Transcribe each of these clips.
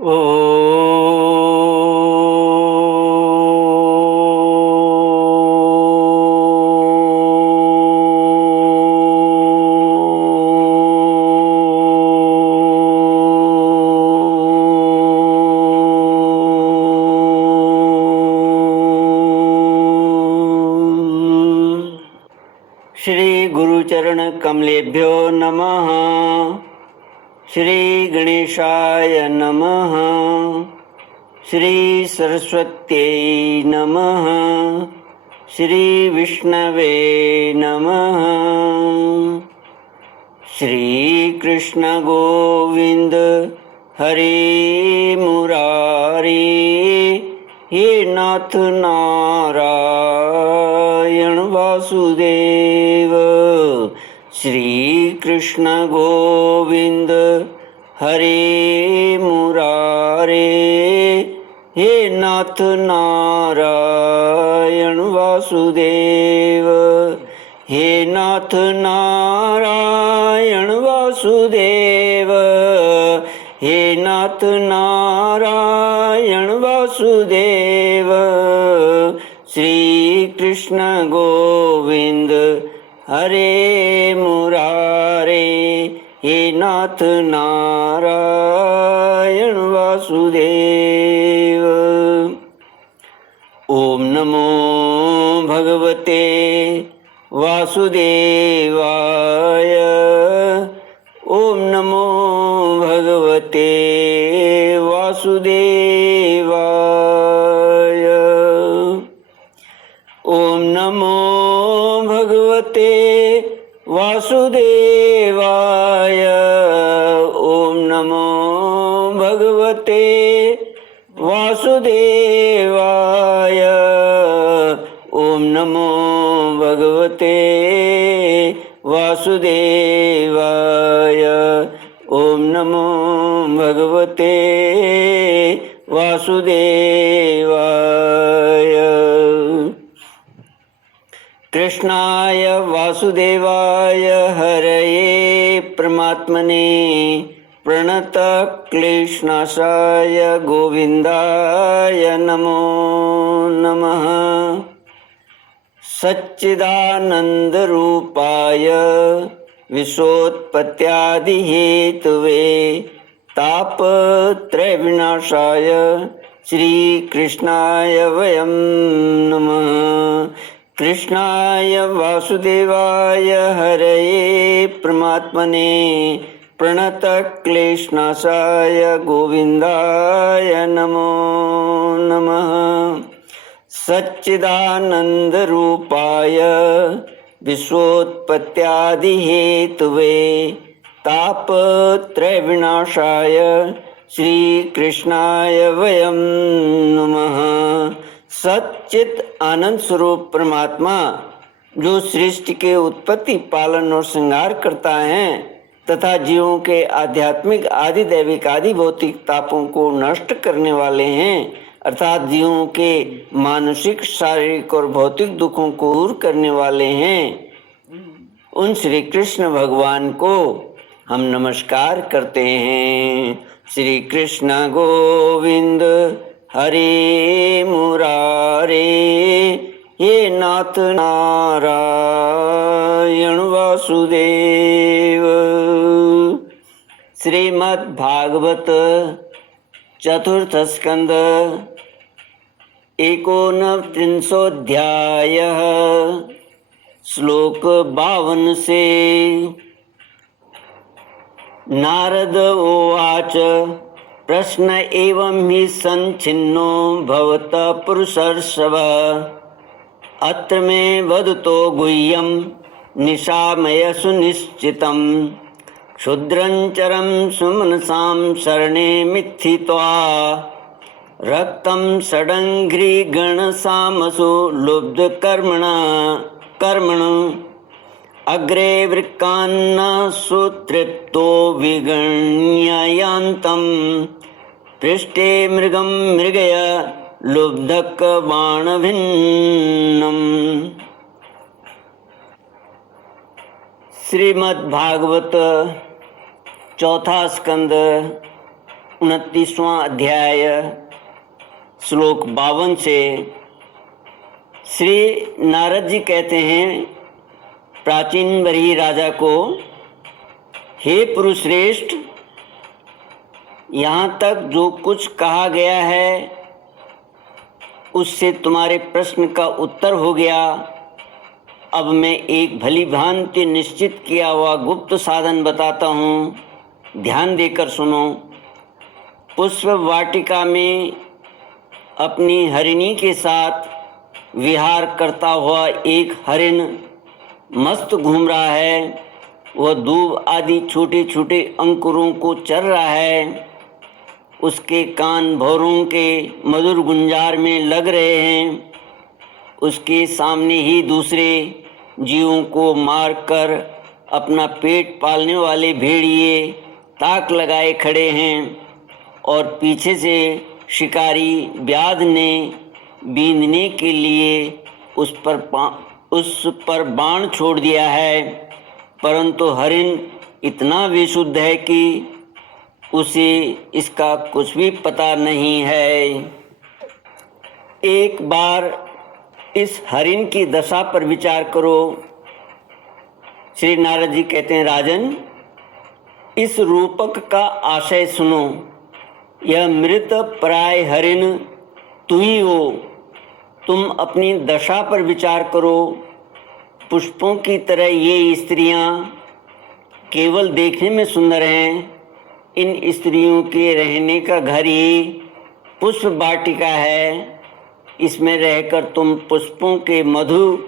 ओ श्री गुरुचरण कमलेभ्यो नमः। श्री गणेशाय नमः। श्री सरस्वत्यै नमः। श्री विष्णवे नमः। श्री कृष्ण गोविंद हरे मुरारी, हे नाथ नारायण वासुदेव। श्री कृष्ण गोविंद हरे मुरारे, हे नाथ नारायण वासुदेव। हे नाथ नारायण वासुदेव। हे नाथ नारायण वासुदेव। श्री कृष्ण गोविंद हरे मुरारे, हे नाथ नारायण वासुदेव। ओम नमो भगवते वासुदेवाय। ओम नमो भगवते वासुदेवाय। ओम नमो भगवते वासुदेवाय। ओम नमो भगवते वासुदेवाय। ओम नमो भगवते वासुदेवाय। ओम नमो भगवते वासुदेवाय। कृष्णाय वासुदेवाय हरये परमात्मने प्रणत क्लेशनाशाय गोविंदाय नमो नमः। सच्चिदानंद रूपाय विश्वोत्पत्त्यादिहेतवे तापत्रय विनाशाय श्री कृष्णाय वयं नमः। कृष्णाय वासुदेवाय हरये परमात्मने प्रणत क्लेशनाशाय गोविंदाय नमो नमः। सच्चिदानंद रूपाय विश्वोत्पत्त्यादिहेतवे तापत्रय विनाशाय श्री कृष्णाय वयं नमः। सच्चित आनंद स्वरूप परमात्मा जो सृष्टि के उत्पत्ति, पालन और श्रृंगार करता है तथा जीवों के आध्यात्मिक, आदि दैविक, आदि भौतिक तापों को नष्ट करने वाले हैं, अर्थात जीवों के मानसिक, शारीरिक और भौतिक दुखों को दूर करने वाले हैं, उन श्री कृष्ण भगवान को हम नमस्कार करते हैं। श्री कृष्ण गोविंद हरे मुरारे, हे नाथ नारायण वासुदेव। श्रीमद् भागवत चतुर्थ स्कंद 39 श्लोक 52 से। नारद उवाच प्रश्न एवं हि संचिन्नो भवतः पुरुषर्षभ, अत्र मे वदतो गुह्यं निशामय सुनिश्चितं। क्षुद्रञ्चरं सुमनसां शरणे मिथित्वा, रक्तं षडङ्घ्रिगणसामसु लुब्धकर्मण अग्रे वृक्कान्न सुतृप्तो विगण्ययान्तं। पृष्ठे मृगं मृगय लुब्धकबाणभिन्नम्। श्रीमद् भागवत चौथा स्कंद 29वां अध्याय श्लोक 52 से श्री नारद जी कहते हैं प्राचीन बरही राजा को, हे पुरुषश्रेष्ठ, यहाँ तक जो कुछ कहा गया है उससे तुम्हारे प्रश्न का उत्तर हो गया। अब मैं एक भली भांति निश्चित किया हुआ गुप्त साधन बताता हूँ, ध्यान देकर सुनो। पुष्प वाटिका में अपनी हरिणी के साथ विहार करता हुआ एक हरिण मस्त घूम रहा है। वह दूब आदि छोटे छोटे अंकुरों को चर रहा है। उसके कान भौरों के मधुर गुंजार में लग रहे हैं। उसके सामने ही दूसरे जीवों को मारकर अपना पेट पालने वाले भेड़िए ताक लगाए खड़े हैं और पीछे से शिकारी व्याध ने बींधने के लिए उस पर बाण छोड़ दिया है, परंतु हरिण इतना विशुद्ध है कि उसे इसका कुछ भी पता नहीं है। एक बार इस हरिण की दशा पर विचार करो। श्री नारद जी कहते हैं, राजन, इस रूपक का आशय सुनो। यह मृत प्राय हरिण तू ही हो। तुम अपनी दशा पर विचार करो। पुष्पों की तरह ये स्त्रियां केवल देखने में सुंदर हैं। इन स्त्रियों के रहने का घर ही पुष्प वाटिका है। इसमें रहकर तुम पुष्पों के मधु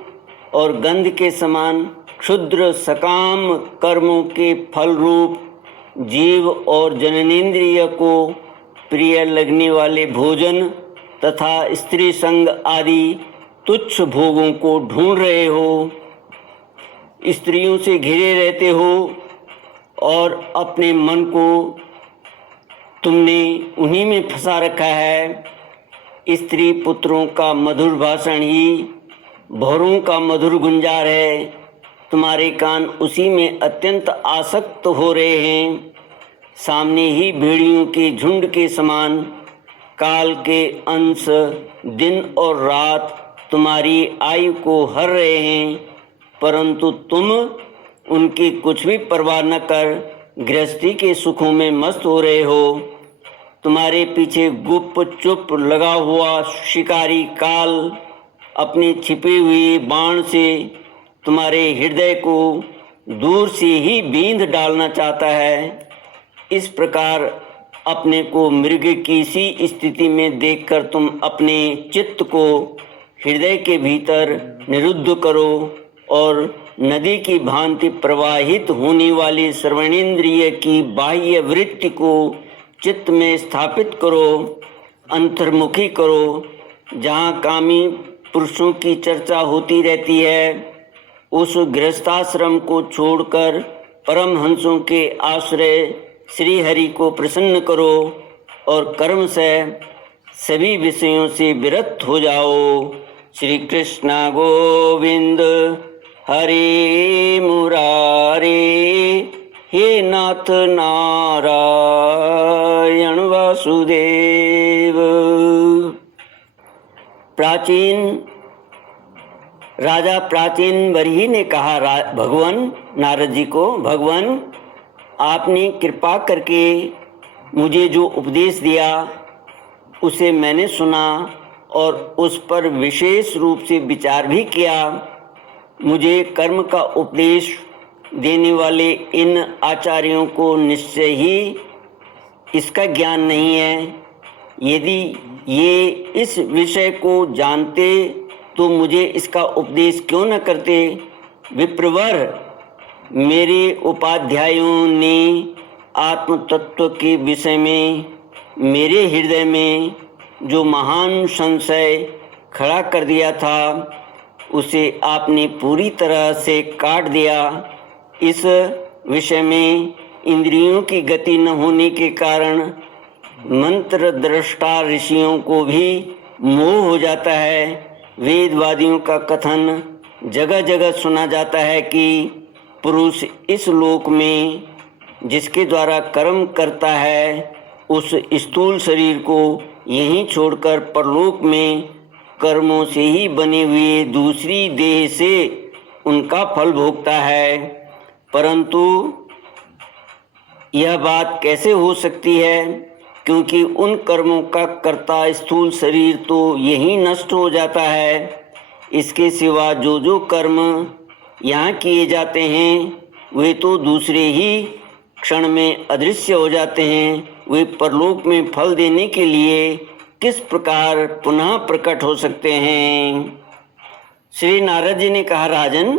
और गंध के समान क्षुद्र सकाम कर्मों के फल रूप जीव और जननेन्द्रिय को प्रिय लगने वाले भोजन तथा स्त्री संग आदि तुच्छ भोगों को ढूंढ रहे हो। स्त्रियों से घिरे रहते हो और अपने मन को तुमने उन्हीं में फंसा रखा है। स्त्री पुत्रों का मधुर भाषण ही भौरों का मधुर गुंजार है। तुम्हारे कान उसी में अत्यंत आसक्त हो रहे हैं। सामने ही भेड़ियों के झुंड के समान काल के अंश दिन और रात तुम्हारी आयु को हर रहे हैं, परंतु तुम उनकी कुछ भी परवाह न कर गृहस्थी के सुखों में मस्त हो रहे हो। तुम्हारे पीछे गुप चुप लगा हुआ शिकारी काल अपनी छिपी हुई बाण से तुम्हारे हृदय को दूर से ही बींध डालना चाहता है। इस प्रकार अपने को मृग की सी स्थिति में देखकर तुम अपने चित्त को हृदय के भीतर निरुद्ध करो और नदी की भांति प्रवाहित होने वाली श्रवणेन्द्रिय की बाह्य वृत्ति को चित्त में स्थापित करो, अंतर्मुखी करो। जहाँ कामी पुरुषों की चर्चा होती रहती है, उस गृहस्थाश्रम को छोड़कर परमहंसों के आश्रय श्री हरि को प्रसन्न करो और कर्म से सभी विषयों से विरत हो जाओ। श्री कृष्ण गोविंद हरे मुरारे, हे नाथ नारायण वासुदेव। राजा प्राचीन बरही ने कहा भगवान नारद जी को, भगवान, आपने कृपा करके मुझे जो उपदेश दिया उसे मैंने सुना और उस पर विशेष रूप से विचार भी किया। मुझे कर्म का उपदेश देने वाले इन आचार्यों को निश्चय ही इसका ज्ञान नहीं है। यदि ये इस विषय को जानते तो मुझे इसका उपदेश क्यों न करते। विप्रवर, मेरे उपाध्यायों ने आत्म तत्व के विषय में मेरे हृदय में जो महान संशय खड़ा कर दिया था उसे आपने पूरी तरह से काट दिया। इस विषय में इंद्रियों की गति न होने के कारण मंत्र दृष्टा ऋषियों को भी मोह हो जाता है। वेदवादियों का कथन जगह जगह सुना जाता है कि पुरुष इस लोक में जिसके द्वारा कर्म करता है उस स्थूल शरीर को यहीं छोड़कर परलोक में कर्मों से ही बने हुए दूसरी देह से उनका फल भोगता है। परंतु यह बात कैसे हो सकती है, क्योंकि उन कर्मों का कर्ता स्थूल शरीर तो यहीं नष्ट हो जाता है। इसके सिवा जो जो कर्म यहाँ किए जाते हैं वे तो दूसरे ही क्षण में अदृश्य हो जाते हैं। वे परलोक में फल देने के लिए किस प्रकार पुनः प्रकट हो सकते हैं। श्री नारद जी ने कहा, राजन,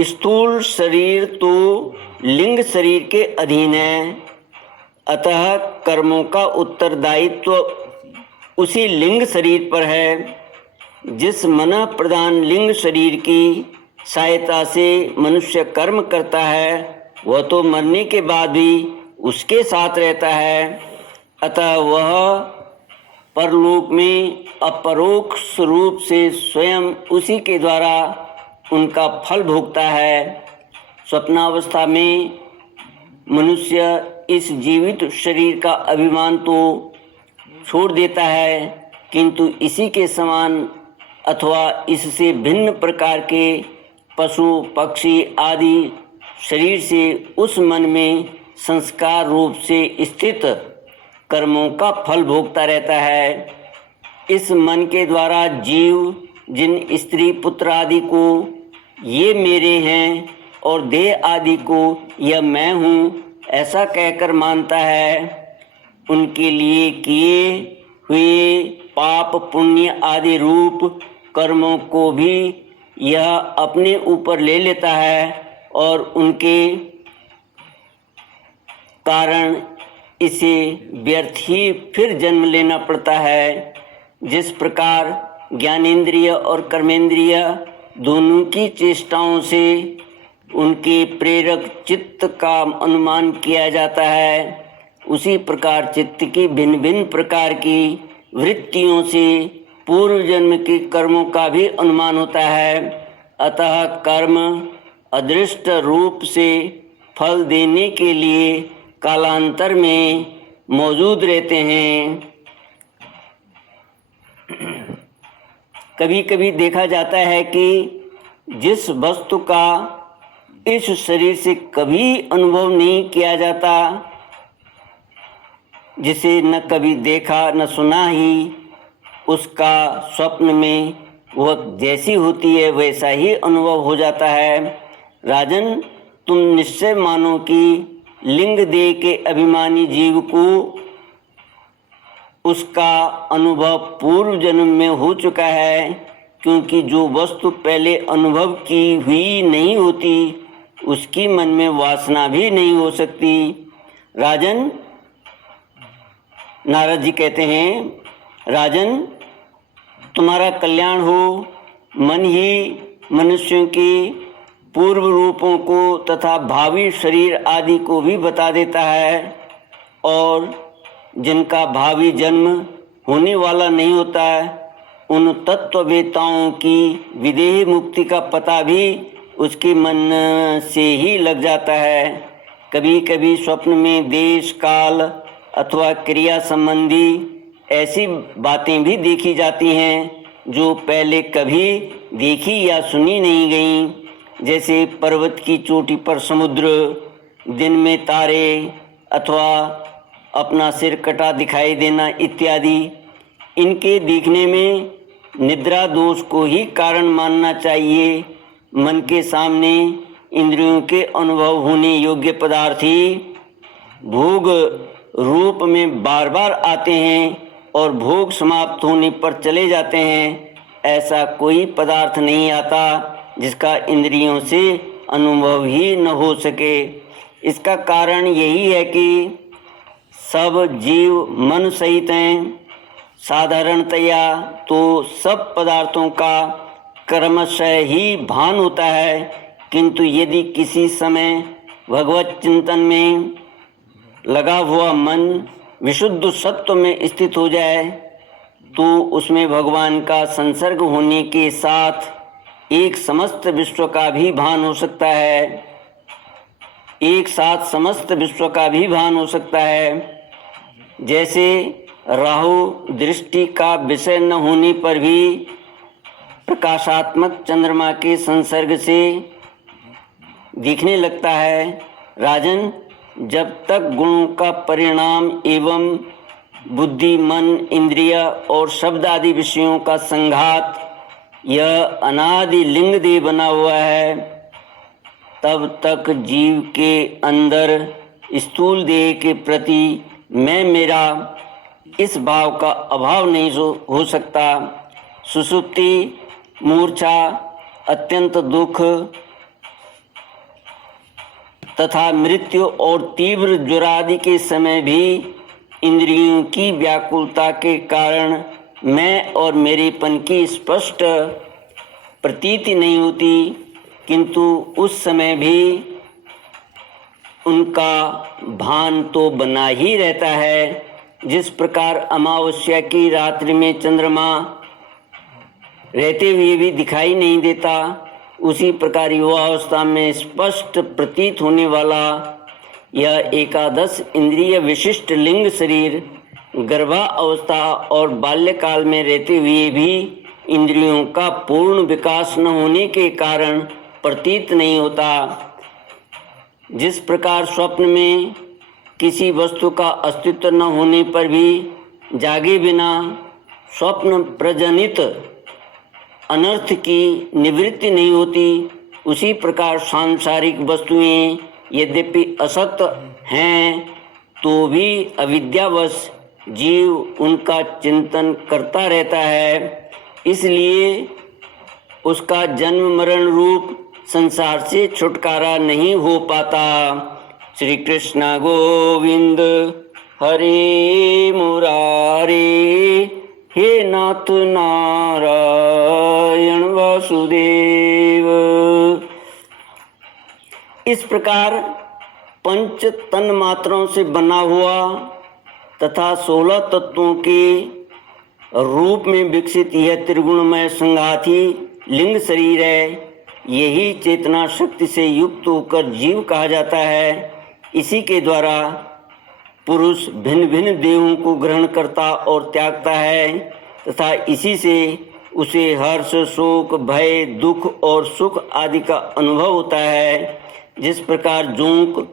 स्थूल शरीर तो लिंग शरीर के अधीन है, अतः कर्मों का उत्तरदायित्व उसी लिंग शरीर पर है। जिस मन प्रधान लिंग शरीर की सहायता से मनुष्य कर्म करता है वह तो मरने के बाद भी उसके साथ रहता है, अतः वह परलोक में अपरोक्ष रूप से स्वयं उसी के द्वारा उनका फल भोगता है। स्वप्नावस्था में मनुष्य इस जीवित शरीर का अभिमान तो छोड़ देता है, किंतु इसी के समान अथवा इससे भिन्न प्रकार के पशु पक्षी आदि शरीर से उस मन में संस्कार रूप से स्थित कर्मों का फल भोगता रहता है। इस मन के द्वारा जीव जिन स्त्री पुत्र आदि को ये मेरे हैं और देह आदि को यह मैं हूँ ऐसा कहकर मानता है, उनके लिए किए हुए पाप पुण्य आदि रूप कर्मों को भी यह अपने ऊपर ले लेता है और उनके कारण इसे व्यर्थ ही फिर जन्म लेना पड़ता है। जिस प्रकार ज्ञानेंद्रिय और कर्मेंद्रिय दोनों की चेष्टाओं से उनके प्रेरक चित्त का अनुमान किया जाता है, उसी प्रकार चित्त की भिन्न भिन्न प्रकार की वृत्तियों से पूर्व जन्म के कर्मों का भी अनुमान होता है। अतः कर्म अदृष्ट रूप से फल देने के लिए कालांतर में मौजूद रहते हैं। कभी कभी देखा जाता है कि जिस वस्तु का इस शरीर से कभी अनुभव नहीं किया जाता, जिसे न कभी देखा न सुना ही, उसका स्वप्न में वह जैसी होती है वैसा ही अनुभव हो जाता है। राजन, तुम निश्चय मानो कि लिंग देह के अभिमानी जीव को उसका अनुभव पूर्व जन्म में हो चुका है, क्योंकि जो वस्तु पहले अनुभव की हुई नहीं होती उसकी मन में वासना भी नहीं हो सकती। राजन, नारद जी कहते हैं, राजन, तुम्हारा कल्याण हो। मन ही मनुष्यों के पूर्व रूपों को तथा भावी शरीर आदि को भी बता देता है, और जिनका भावी जन्म होने वाला नहीं होता है उन तत्ववेताओं की विदेह मुक्ति का पता भी उसके मन से ही लग जाता है। कभी कभी स्वप्न में देश काल अथवा क्रिया संबंधी ऐसी बातें भी देखी जाती हैं जो पहले कभी देखी या सुनी नहीं गईं, जैसे पर्वत की चोटी पर समुद्र, दिन में तारे अथवा अपना सिर कटा दिखाई देना इत्यादि। इनके देखने में निद्रा दोष को ही कारण मानना चाहिए। मन के सामने इंद्रियों के अनुभव होने योग्य पदार्थ ही भोग रूप में बार बार आते हैं और भोग समाप्त होने पर चले जाते हैं। ऐसा कोई पदार्थ नहीं आता जिसका इंद्रियों से अनुभव ही न हो सके। इसका कारण यही है कि सब जीव मन सहित हैं। साधारणतया तो सब पदार्थों का क्रमशः ही भान होता है, किंतु यदि किसी समय भगवत चिंतन में लगा हुआ मन विशुद्ध सत्व में स्थित हो जाए तो उसमें भगवान का संसर्ग होने के साथ एक समस्त विश्व का भी भान हो सकता है। एक साथ समस्त विश्व का भी भान हो सकता है। जैसे राहु दृष्टि का विषय न होने पर भी प्रकाशात्मक चंद्रमा के संसर्ग से दिखने लगता है। राजन, जब तक गुणों का परिणाम एवं बुद्धि, मन, इंद्रिय और शब्द आदि विषयों का संघात यह अनादि लिंग देह बना हुआ है, तब तक जीव के अंदर स्थूल देह के प्रति मैं मेरा इस भाव का अभाव नहीं हो सकता। सुषुप्ति, मूर्छा, अत्यंत दुख तथा मृत्यु और तीव्र ज्वरादि के समय भी इंद्रियों की व्याकुलता के कारण मैं और मेरेपन की स्पष्ट प्रतीति नहीं होती, किंतु उस समय भी उनका भान तो बना ही रहता है। जिस प्रकार अमावस्या की रात्रि में चंद्रमा रहते हुए भी दिखाई नहीं देता, उसी प्रकार युवावस्था में स्पष्ट प्रतीत होने वाला यह एकादश इंद्रिय विशिष्ट लिंग शरीर गर्भावस्था और बाल्यकाल में रहते हुए भी इंद्रियों का पूर्ण विकास न होने के कारण प्रतीत नहीं होता। जिस प्रकार स्वप्न में किसी वस्तु का अस्तित्व न होने पर भी जागे बिना स्वप्न प्रजनित अनर्थ की निवृत्ति नहीं होती, उसी प्रकार सांसारिक वस्तुएं यद्यपि असत हैं तो भी अविद्यावश जीव उनका चिंतन करता रहता है, इसलिए उसका जन्म मरण रूप संसार से छुटकारा नहीं हो पाता। श्री कृष्ण गोविंद हरे मुरारे, हे नाथ नारायण वासुदेव। इस प्रकार पंच तन मात्राओं से बना हुआ तथा 16 तत्वों के रूप में विकसित यह त्रिगुणमय संघाती लिंग शरीर है। यही चेतना शक्ति से युक्त होकर जीव कहा जाता है। इसी के द्वारा पुरुष भिन्न भिन्न देहों को ग्रहण करता और त्यागता है तथा इसी से उसे हर्ष, शोक, भय, दुख और सुख आदि का अनुभव होता है। जिस प्रकार जोंक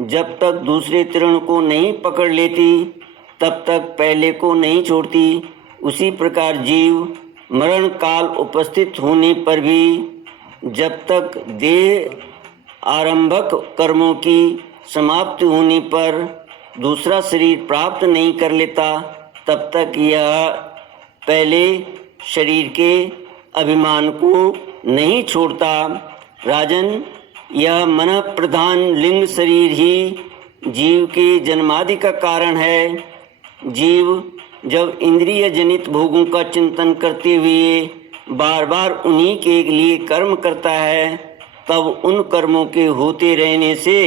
जब तक दूसरे तृण को नहीं पकड़ लेती तब तक पहले को नहीं छोड़ती, उसी प्रकार जीव मरण काल उपस्थित होने पर भी जब तक देह आरंभक कर्मों की समाप्ति होने पर दूसरा शरीर प्राप्त नहीं कर लेता, तब तक यह पहले शरीर के अभिमान को नहीं छोड़ता। राजन, यह मन प्रधान लिंग शरीर ही जीव के जन्मादि का कारण है। जीव जब इंद्रिय जनित भोगों का चिंतन करते हुए बार बार उन्हीं के लिए कर्म करता है, तब उन कर्मों के होते रहने से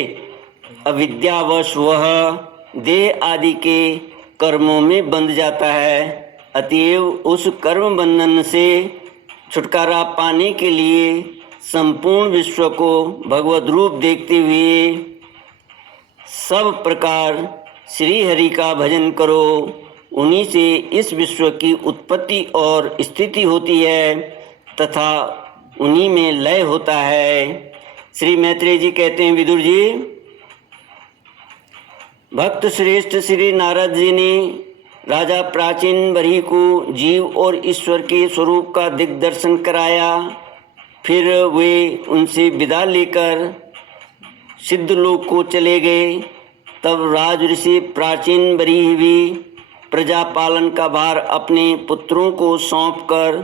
अविद्यावश वह देह आदि के कर्मों में बंध जाता है। अतएव उस कर्म बंधन से छुटकारा पाने के लिए संपूर्ण विश्व को भगवद रूप देखते हुए सब प्रकार श्री हरि का भजन करो। उन्हीं से इस विश्व की उत्पत्ति और स्थिति होती है तथा उन्हीं में लय होता है। श्री मैत्रेय जी कहते हैं, विदुर जी, भक्त श्रेष्ठ श्री नारद जी ने राजा प्राचीन बरही को जीव और ईश्वर के स्वरूप का दिग्दर्शन कराया। फिर वे उनसे विदा लेकर सिद्धलोक को चले गए। तब राज ऋषि प्राचीन बरही भी प्रजा पालन का भार अपने पुत्रों को सौंपकर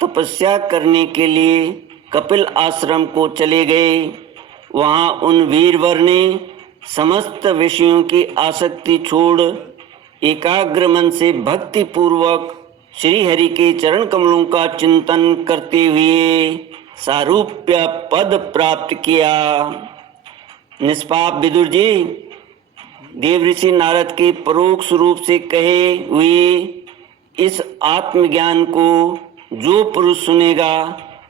तपस्या करने के लिए कपिल आश्रम को चले गए। वहाँ उन वीरवर ने समस्त विषयों की आसक्ति छोड़ एकाग्र मन से भक्ति पूर्वक श्री हरि के चरण कमलों का चिंतन करते हुए सारूप्य पद प्राप्त किया। निष्पाप विदुर जी, देव ऋषि नारद के परोक्ष रूप से कहे हुए इस आत्मज्ञान को जो पुरुष सुनेगा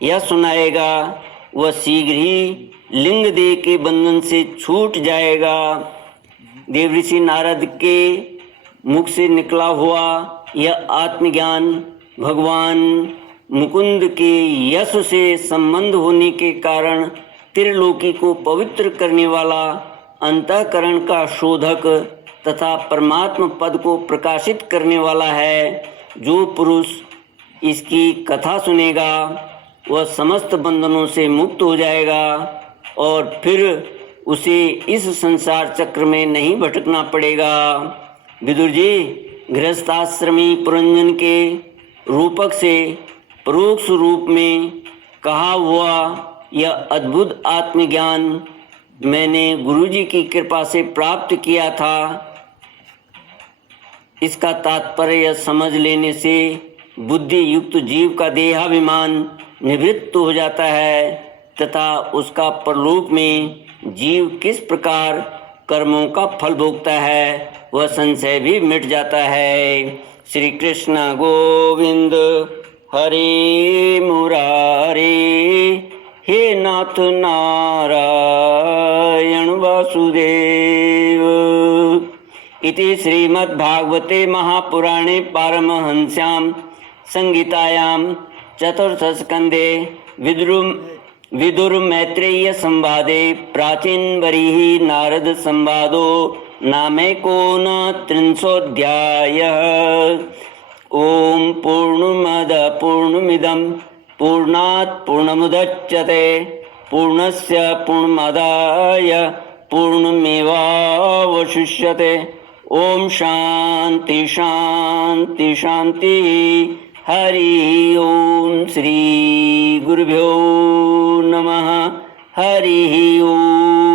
या सुनाएगा वह शीघ्र ही लिंग देह के बंधन से छूट जाएगा। देव ऋषि नारद के मुख से निकला हुआ यह आत्मज्ञान भगवान मुकुंद के यश से संबंध होने के कारण त्रिलोकी को पवित्र करने वाला, अंतःकरण का शोधक तथा परमात्म पद को प्रकाशित करने वाला है। जो पुरुष इसकी कथा सुनेगा वह समस्त बंधनों से मुक्त हो जाएगा और फिर उसे इस संसार चक्र में नहीं भटकना पड़ेगा। विदुर जी, गृहस्थाश्रमी पुरंजन के रूपक से परोक्ष रूप में कहा हुआ यह अद्भुत आत्मज्ञान मैंने गुरुजी की कृपा से प्राप्त किया था। इसका तात्पर्य समझ लेने से बुद्धि युक्त जीव का देहाभिमान निवृत्त हो जाता है तथा उसका परलोक में जीव किस प्रकार कर्मों का फल भोगता है वह संशय भी मिट जाता है। श्री कृष्ण गोविंद हरे मुरारे, हे नाथ नारायण वासुदेव। इति श्रीमद्भागवते महापुराणे पारमहंस्यां संहितायां चतुर्थस्कन्धे विदुरमैत्रेयी संवादे प्राचीनवरिः नारद संवादो नामैकोनत्रिंशोऽध्यायः। ओम पूर्णमद पूर्णमिदं पूर्णात् पूर्णमुदच्यते पूर्णस्य पूर्णमादाय पूर्णमेवावशिष्यते। ओम शांति शांति शांति। हरि ओम। श्री गुरुभ्यो नमः। हरि ओम।